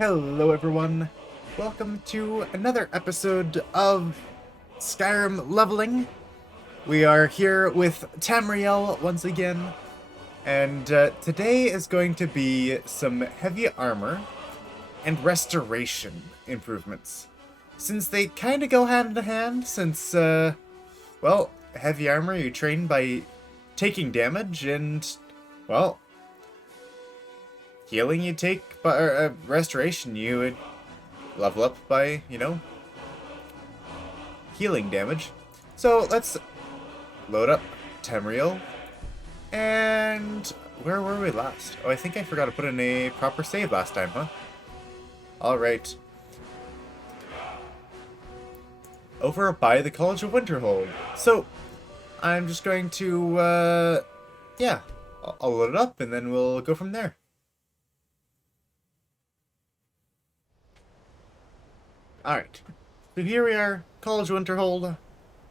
Hello everyone, welcome to another episode of Skyrim Leveling. We are here with Tamriel once again, and today is going to be some heavy armor and restoration improvements. Since they kind of go hand in hand, since, well, heavy armor you train by taking damage, and, well, healing you take by restoration you would level up by, healing damage. So let's load up Tamriel. And where were we last? Oh, I think I forgot to put in a proper save last time, huh? Alright. Over by the College of Winterhold. So, I'm just going to, yeah, I'll load it up and then we'll go from there. Alright, so here we are, College Winterhold,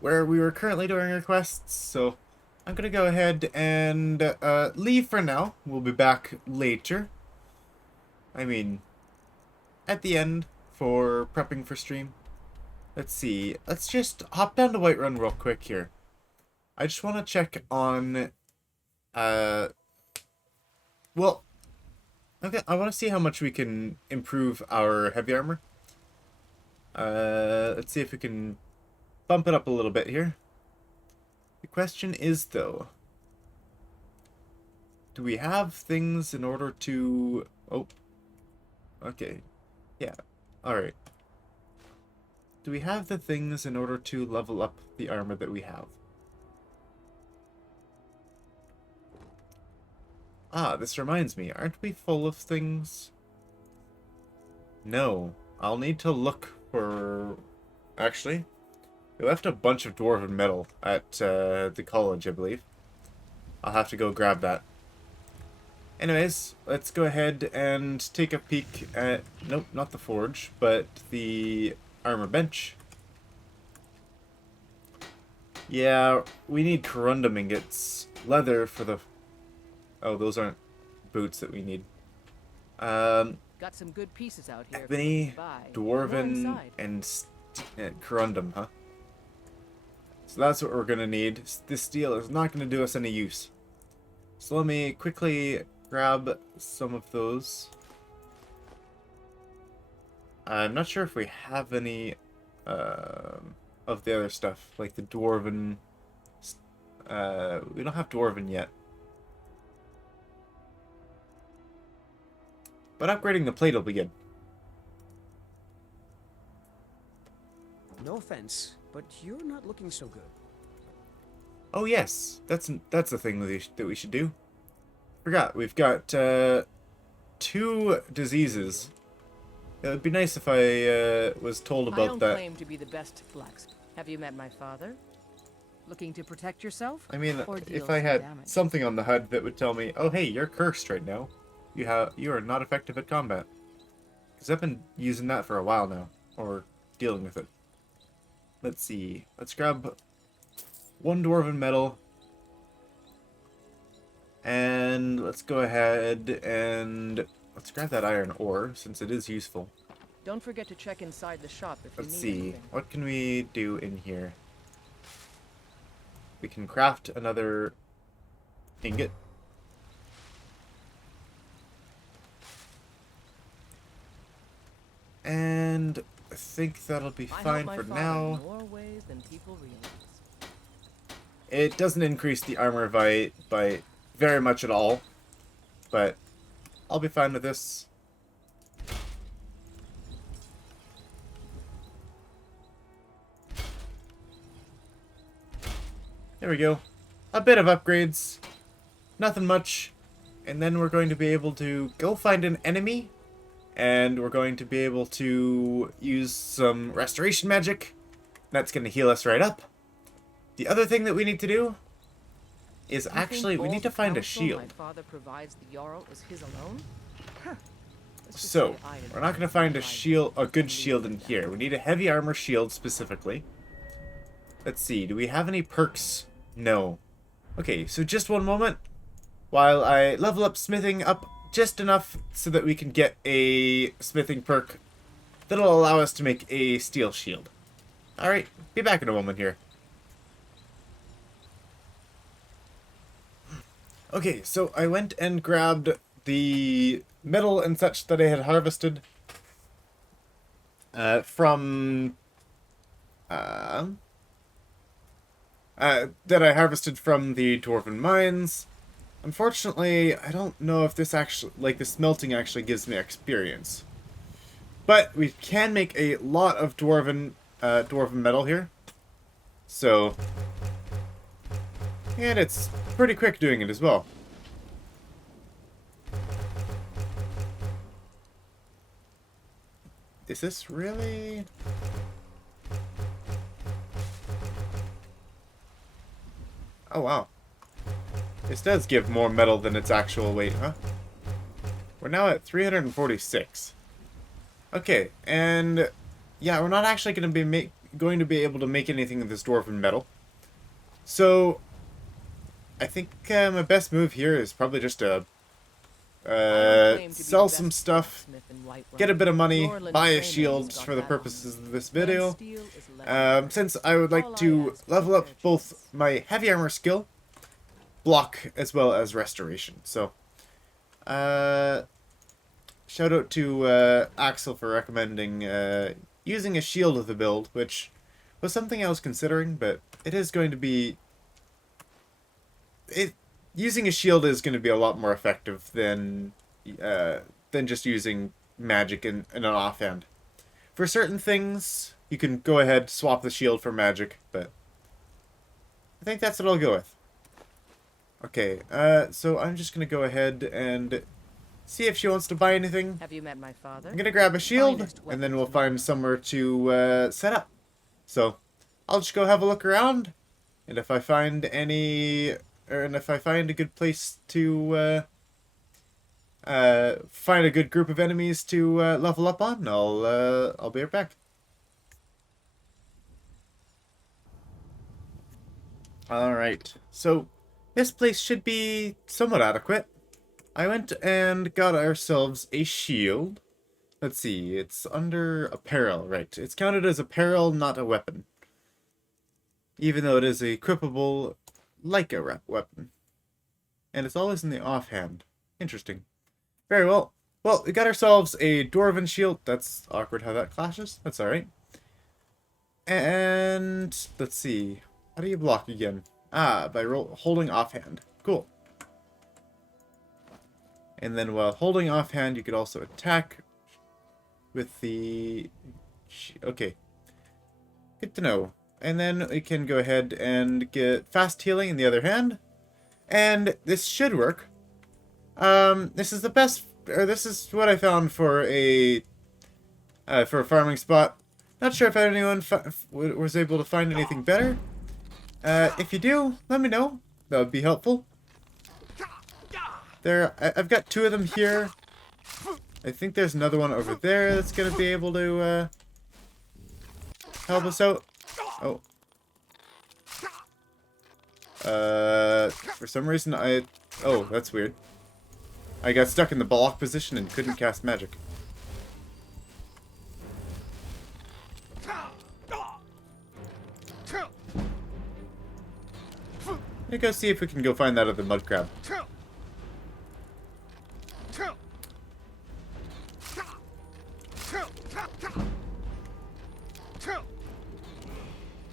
where we were currently doing our quests, so I'm gonna go ahead and leave for now. We'll be back later. I mean, at the end, for prepping for stream. Let's see, let's just hop down to Whiterun real quick here. I just want to check on, well, okay, I want to see how much we can improve our heavy armor. Let's see if we can bump it up a little bit here. The question is, though, do we have things in order to... Oh, okay, yeah, alright. Do we have the things in order to level up the armor that we have? Ah, this reminds me, aren't we full of things? No, I'll need to look for... Actually, we left a bunch of dwarven metal at the college, I believe. I'll have to go grab that. Anyways, let's go ahead and take a peek at... Nope, not the forge, but the armor bench. Yeah, we need corundum ingots. Leather for the... Oh, those aren't boots that we need. Got some good pieces out here. Ebony, dwarven, and corundum, huh? So that's what we're gonna need. This steel is not gonna do us any use. So let me quickly grab some of those. I'm not sure if we have any of the other stuff, like the dwarven. We don't have dwarven yet. But upgrading the plate will be good. No offense, but you're not looking so good. Oh yes, that's the thing that we should do. Forgot, we've got 2 diseases. It would be nice if I was told about I don't that. claim to be the best blacksmith. Have you met my father? Looking to protect yourself? I mean, or deal if I some had damage? something on the HUD that would tell me, oh hey, you're cursed right now. You are not effective at combat. Because I've been using that for a while now, or dealing with it. Let's see. Let's grab 1 dwarven metal. And let's go ahead and let's grab that iron ore, since it is useful. Don't forget to check inside the shop if Let's you need see. anything. What can we do in here? We can craft another ingot. And I think that'll be fine for now. In more ways than people realize. It doesn't increase the armor by very much at all, but I'll be fine with this. There we go. A bit of upgrades. Nothing much. And then we're going to be able to go find an enemy. And we're going to be able to use some restoration magic. That's going to heal us right up. The other thing that we need to do is actually, we need to find a shield. My father provides the Jarl is his alone? Huh. So, we're not going to find a good shield in here. We need a heavy armor shield specifically. Let's see, do we have any perks? No. Okay, so just one moment while I level up smithing up just enough so that we can get a smithing perk that'll allow us to make a steel shield. Alright, be back in a moment here. Okay, so I went and grabbed the metal and such that I had harvested from the Dwarven mines. Unfortunately, I don't know if this actually, like, the smelting actually gives me experience. But we can make a lot of dwarven metal here. So, and it's pretty quick doing it as well. Is this really... Oh, wow. This does give more metal than its actual weight, huh? We're now at 346. Okay, and yeah, we're not actually going to be able to make anything of this dwarven metal. So, I think my best move here is probably just to sell some stuff, get a bit of money, buy a shield for the purposes of this video. Since I would like to level up both my heavy armor skill, block, as well as restoration. So, shout out to Axel for recommending using a shield of the build, which was something I was considering, but it is going to be... Using a shield is going to be a lot more effective than just using magic in an offhand. For certain things, you can go ahead, swap the shield for magic, but I think that's what I'll go with. Okay, so I'm just going to go ahead and see if she wants to buy anything. Have you met my father? I'm going to grab a shield, and then we'll find somewhere to set up. So, I'll just go have a look around, and if I find if I find a good place to find a good group of enemies to level up on, I'll be right back. Alright, so this place should be somewhat adequate. I went and got ourselves a shield. Let's see, it's under apparel, right. It's counted as apparel, not a weapon. Even though it is equipable like a weapon. And it's always in the offhand. Interesting. Very well. Well, we got ourselves a dwarven shield. That's awkward how that clashes. That's alright. And let's see. How do you block again? Ah, by holding offhand. Cool. And then while holding offhand, you could also attack with the... Okay. Good to know. And then we can go ahead and get fast healing in the other hand. And this should work. This is the best, or this is what I found for a farming spot. Not sure if anyone was able to find anything better. If you do, let me know. That would be helpful. I've got two of them here. I think there's another one over there that's going to be able to help us out. Oh. For some reason oh, that's weird. I got stuck in the block position and couldn't cast magic. Let me go see if we can go find that other mud crab.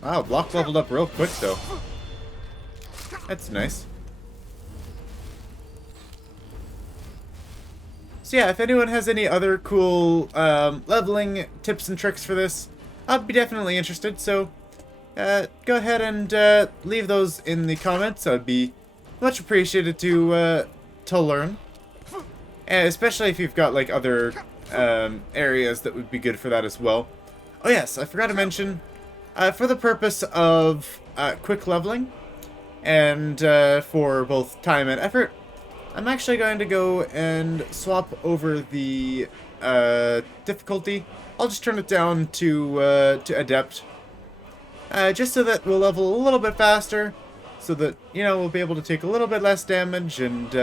Wow, block leveled up real quick though. That's nice. So yeah, if anyone has any other cool leveling tips and tricks for this, I'd be definitely interested. So go ahead and leave those in the comments. I'd be much appreciated to learn, and especially if you've got like other areas that would be good for that as well. Oh yes, I forgot to mention, for the purpose of quick leveling and for both time and effort, I'm actually going to go and swap over the difficulty. I'll just turn it down to Adept, just so that we'll level a little bit faster, so that, you know, we'll be able to take a little bit less damage, and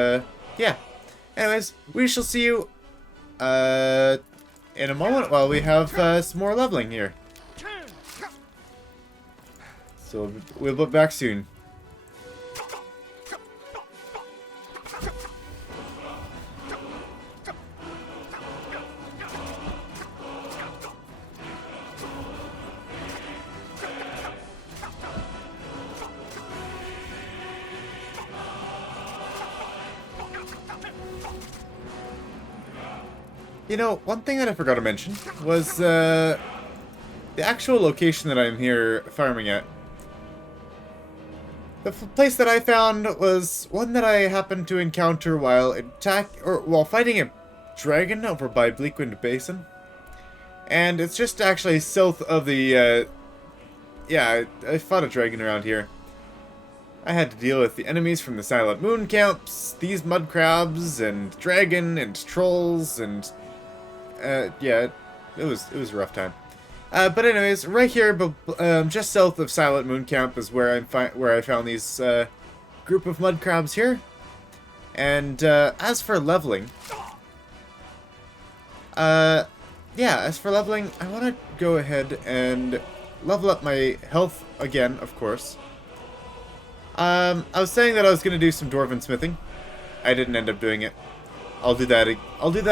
yeah. Anyways, we shall see you in a moment while we have some more leveling here. So we'll be back soon. You know, one thing that I forgot to mention was the actual location that I'm here farming at. The place that I found was one that I happened to encounter while while fighting a dragon over by Bleakwind Basin, and it's just actually south of the. Yeah, I fought a dragon around here. I had to deal with the enemies from the Silent Moon camps, these mud crabs, and dragon, and trolls, and yeah, it was a rough time. But anyways, right here, just south of Silent Moon Camp is where I found these group of mud crabs here. And as for leveling, I want to go ahead and level up my health again, of course. I was saying that I was going to do some dwarven smithing. I didn't end up doing it. I'll do that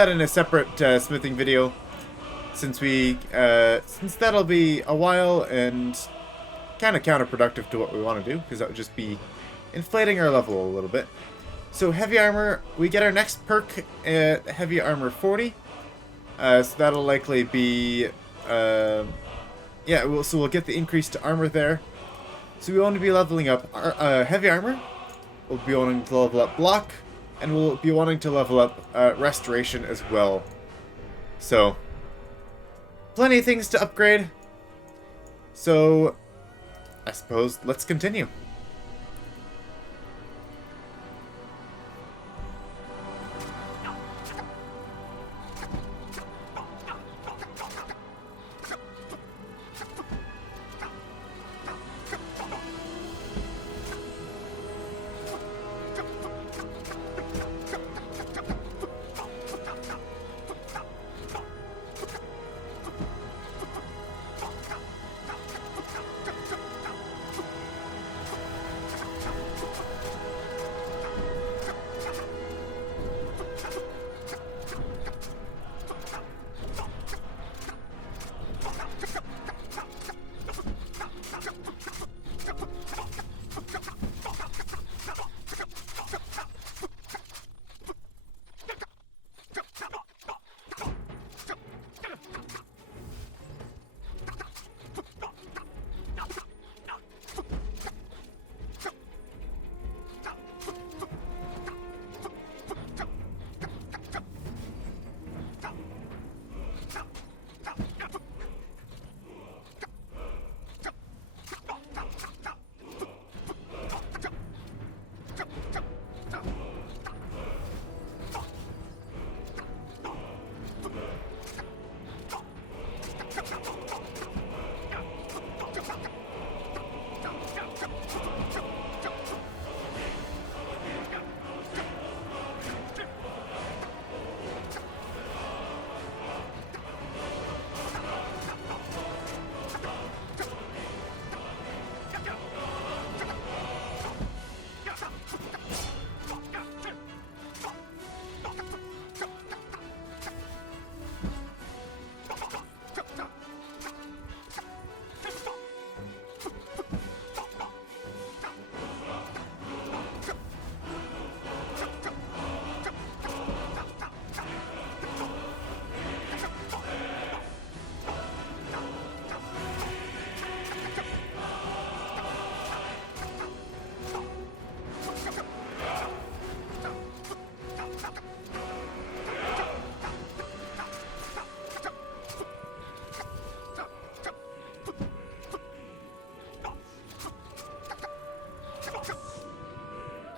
in a separate smithing video, since that'll be a while and kind of counterproductive to what we want to do, because that would just be inflating our level a little bit. So heavy armor, we get our next perk at heavy armor 40. So that'll likely be so we'll get the increase to armor there. So we want to be leveling up our heavy armor. We'll be wanting to level up block, and we'll be wanting to level up restoration as well. So plenty of things to upgrade. So I suppose let's continue.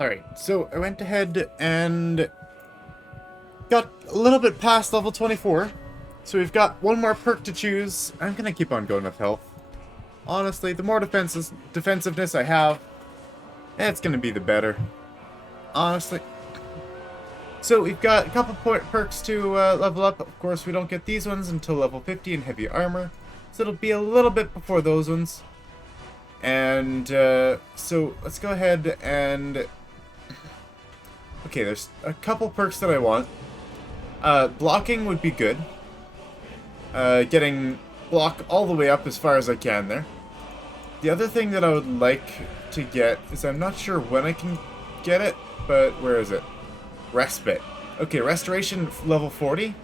Alright, so I went ahead and got a little bit past level 24. So we've got one more perk to choose. I'm gonna keep on going with health. Honestly, the more defensiveness I have, it's gonna be the better. Honestly. So we've got a couple perks to level up. Of course, we don't get these ones until level 50 in heavy armor. So it'll be a little bit before those ones. And so let's go ahead and... Okay, there's a couple perks that I want. Blocking would be good. Getting block all the way up as far as I can there. The other thing that I would like to get is, I'm not sure when I can get it, but where is it? Respite. Okay, restoration level 40.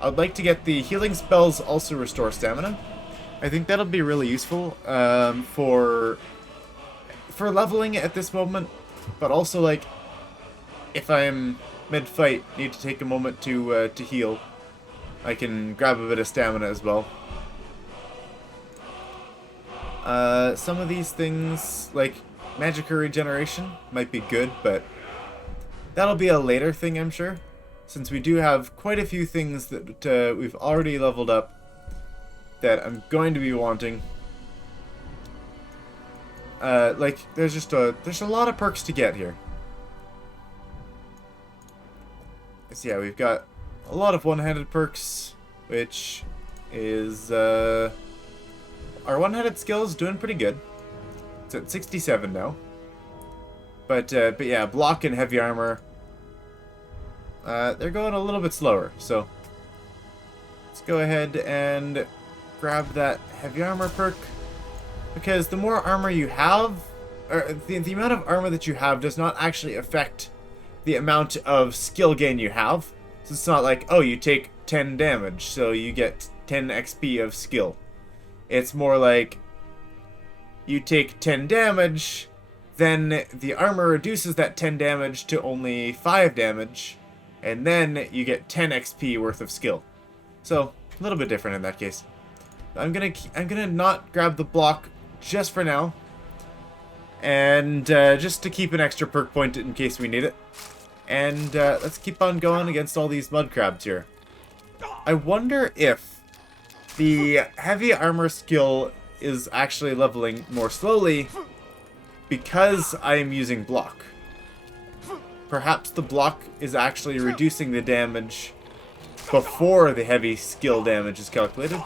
I'd like to get the healing spells also restore stamina. I think that'll be really useful for leveling at this moment, but also like if I'm mid-fight, need to take a moment to heal, I can grab a bit of stamina as well. Some of these things, like magic regeneration, might be good, but that'll be a later thing, I'm sure, since we do have quite a few things that we've already leveled up that I'm going to be wanting. Like, there's a lot of perks to get here. So yeah, we've got a lot of one-handed perks, which is, our one-handed skill is doing pretty good. It's at 67 now. But yeah, block and heavy armor, they're going a little bit slower, so let's go ahead and grab that heavy armor perk, because the more armor you have, or the amount of armor that you have does not actually affect the amount of skill gain you have. So it's not like, oh, you take 10 damage, so you get 10 XP of skill. It's more like, you take 10 damage, then the armor reduces that 10 damage to only 5 damage, and then you get 10 XP worth of skill. So, a little bit different in that case. I'm gonna not grab the block just for now, and just to keep an extra perk point in case we need it. And let's keep on going against all these mud crabs here. I wonder if the heavy armor skill is actually leveling more slowly because I am using block. Perhaps the block is actually reducing the damage before the heavy skill damage is calculated,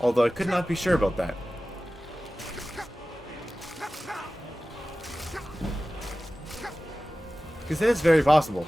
although I could not be sure about that. Because it is very possible.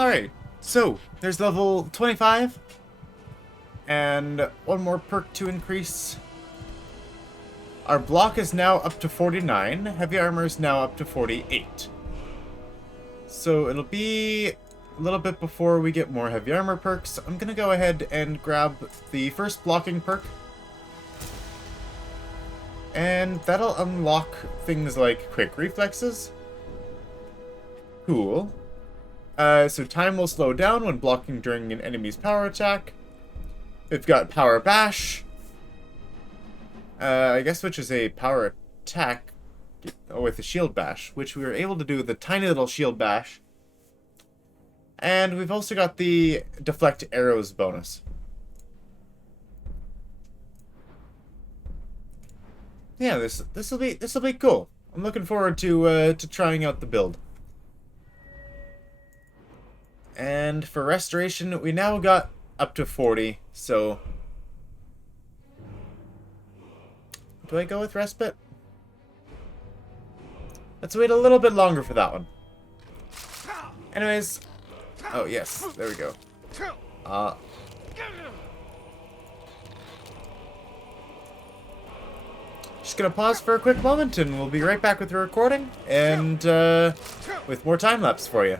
Alright, so there's level 25. And one more perk to increase. Our block is now up to 49. Heavy armor is now up to 48. So it'll be a little bit before we get more heavy armor perks. I'm going to go ahead and grab the first blocking perk. And that'll unlock things like quick reflexes. Cool. So time will slow down when blocking during an enemy's power attack. We've got Power Bash. I guess which is a power attack with a shield bash, which we were able to do with a tiny little shield bash. And we've also got the deflect arrows bonus. Yeah, this will be cool. I'm looking forward to trying out the build. And for restoration, we now got up to 40, so do I go with respite? Let's wait a little bit longer for that one. Anyways, oh yes, there we go. Just gonna pause for a quick moment, and we'll be right back with the recording and with more time lapse for you.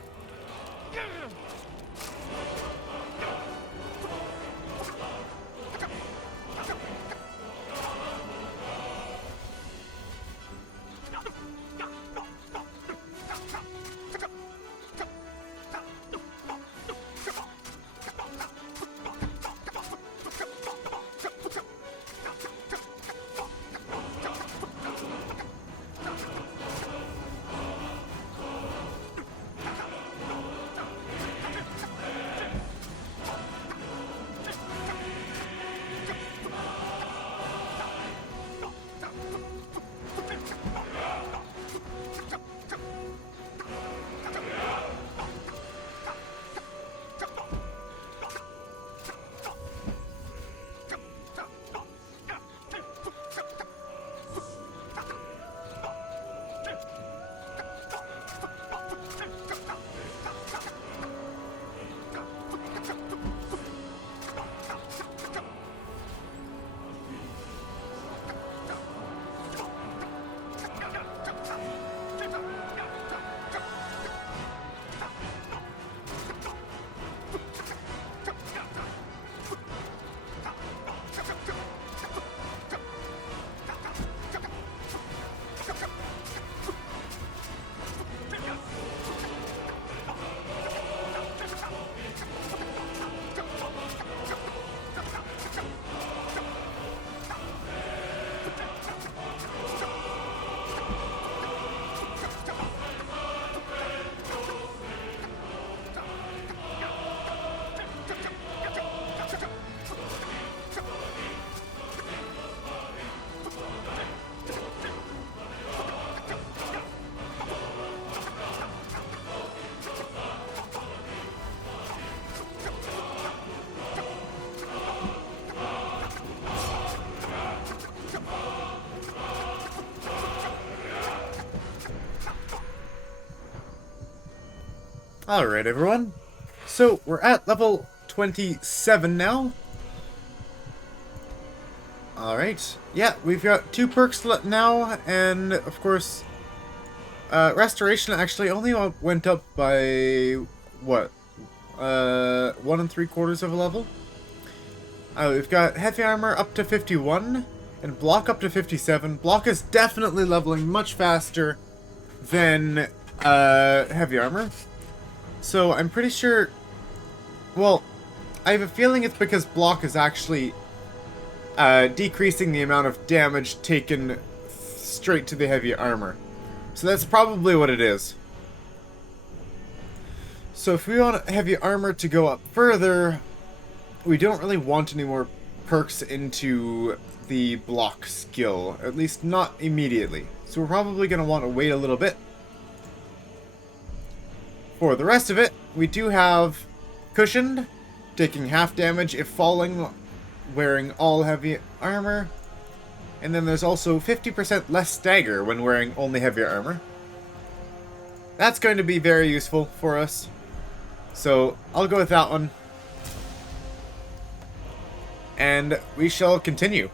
Alright, everyone. So, we're at level 27 now. Alright. Yeah, we've got 2 perks now, and, of course, restoration actually only went up by, what, 1 3/4 of a level? We've got heavy armor up to 51, and block up to 57. Block is definitely leveling much faster than heavy armor. So I'm pretty sure, well, I have a feeling it's because block is actually decreasing the amount of damage taken straight to the heavy armor. So that's probably what it is. So if we want heavy armor to go up further, we don't really want any more perks into the block skill, at least not immediately. So we're probably going to want to wait a little bit. For the rest of it, we do have cushioned, taking half damage if falling, wearing all heavy armor. And then there's also 50% less stagger when wearing only heavy armor. That's going to be very useful for us. So I'll go with that one. And we shall continue.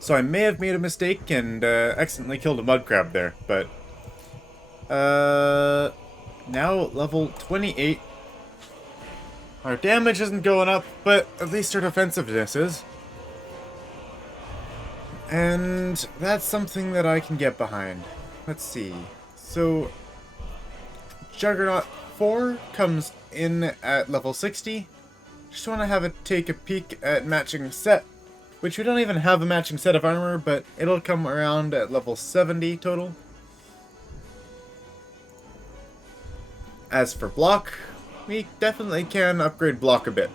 So I may have made a mistake and accidentally killed a mud crab there, but now level 28. Our damage isn't going up, but at least our defensiveness is. And that's something that I can get behind. Let's see. So Juggernaut 4 comes in at level 60. Just want to take a peek at matching set, which we don't even have a matching set of armor, but it'll come around at level 70 total. As for block, we definitely can upgrade block a bit.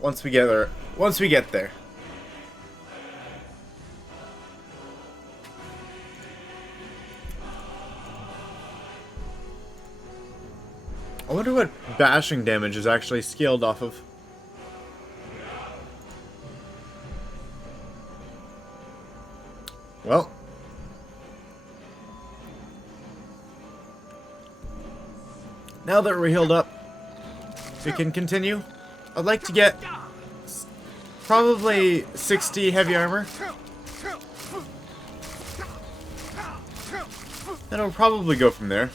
Once we get there. wonder what bashing damage is actually scaled off of. Well. Now that we're healed up, we can continue. I'd like to get probably 60 heavy armor. Then we'll probably go from there.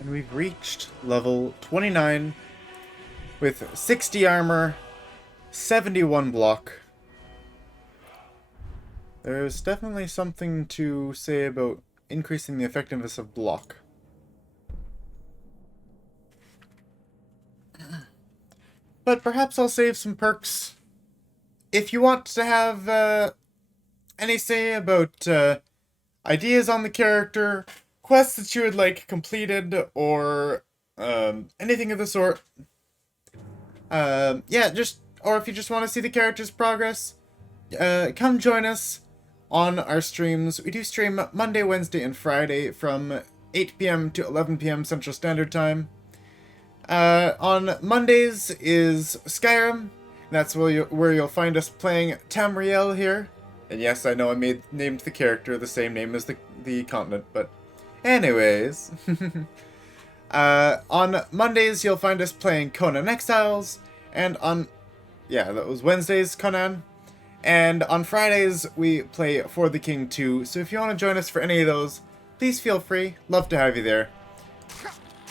And we've reached level 29 with 60 armor, 71 block. There's definitely something to say about increasing the effectiveness of block. But perhaps I'll save some perks. If you want to have any say about ideas on the character, quests that you would like completed, or anything of the sort, yeah, or if you just want to see the character's progress, come join us on our streams. We do stream Monday, Wednesday, and Friday from 8 p.m. to 11 p.m. Central Standard Time. On Mondays is Skyrim, and that's where you'll find us playing Tamriel here. And yes, I know I named the character the same name as the continent, but anyways. On Mondays, you'll find us playing Conan Exiles, and that was Wednesdays, Conan. And on Fridays, we play For the King 2, so if you want to join us for any of those, please feel free. Love to have you there.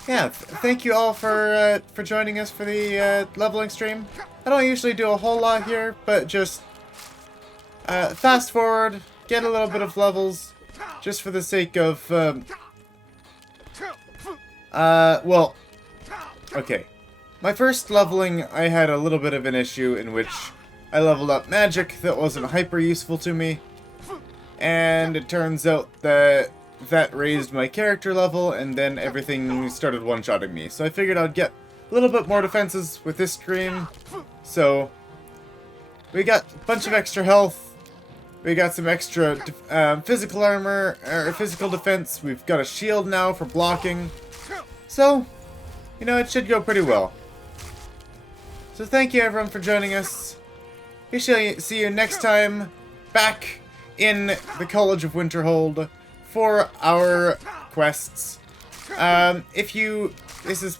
Yeah, thank you all for joining us for the leveling stream. I don't usually do a whole lot here, but just fast forward, get a little bit of levels, just for the sake of, well, okay. My first leveling, I had a little bit of an issue in which I leveled up magic that wasn't hyper useful to me, and it turns out that that raised my character level, and then everything started one-shotting me. So I figured I'd get a little bit more defenses with this stream. So we got a bunch of extra health, we got some extra physical armor, or physical defense, we've got a shield now for blocking. So, you know, it should go pretty well. So thank you everyone for joining us. We shall see you next time back in the College of Winterhold for our quests. This is,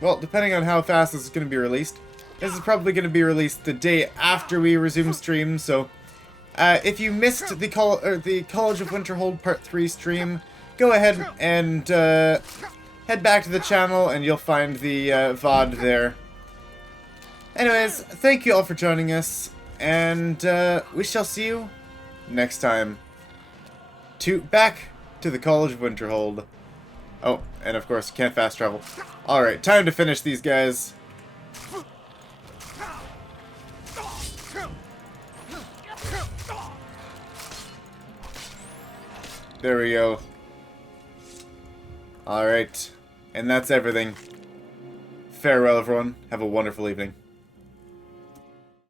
well, depending on how fast this is going to be released, this is probably going to be released the day after we resume stream, so if you missed the College of Winterhold Part 3 stream, go ahead and head back to the channel and you'll find the VOD there. Anyways, thank you all for joining us, and we shall see you next time. Back to the College of Winterhold. Oh, and of course, can't fast travel. Alright, time to finish these guys. There we go. Alright, and that's everything. Farewell, everyone. Have a wonderful evening.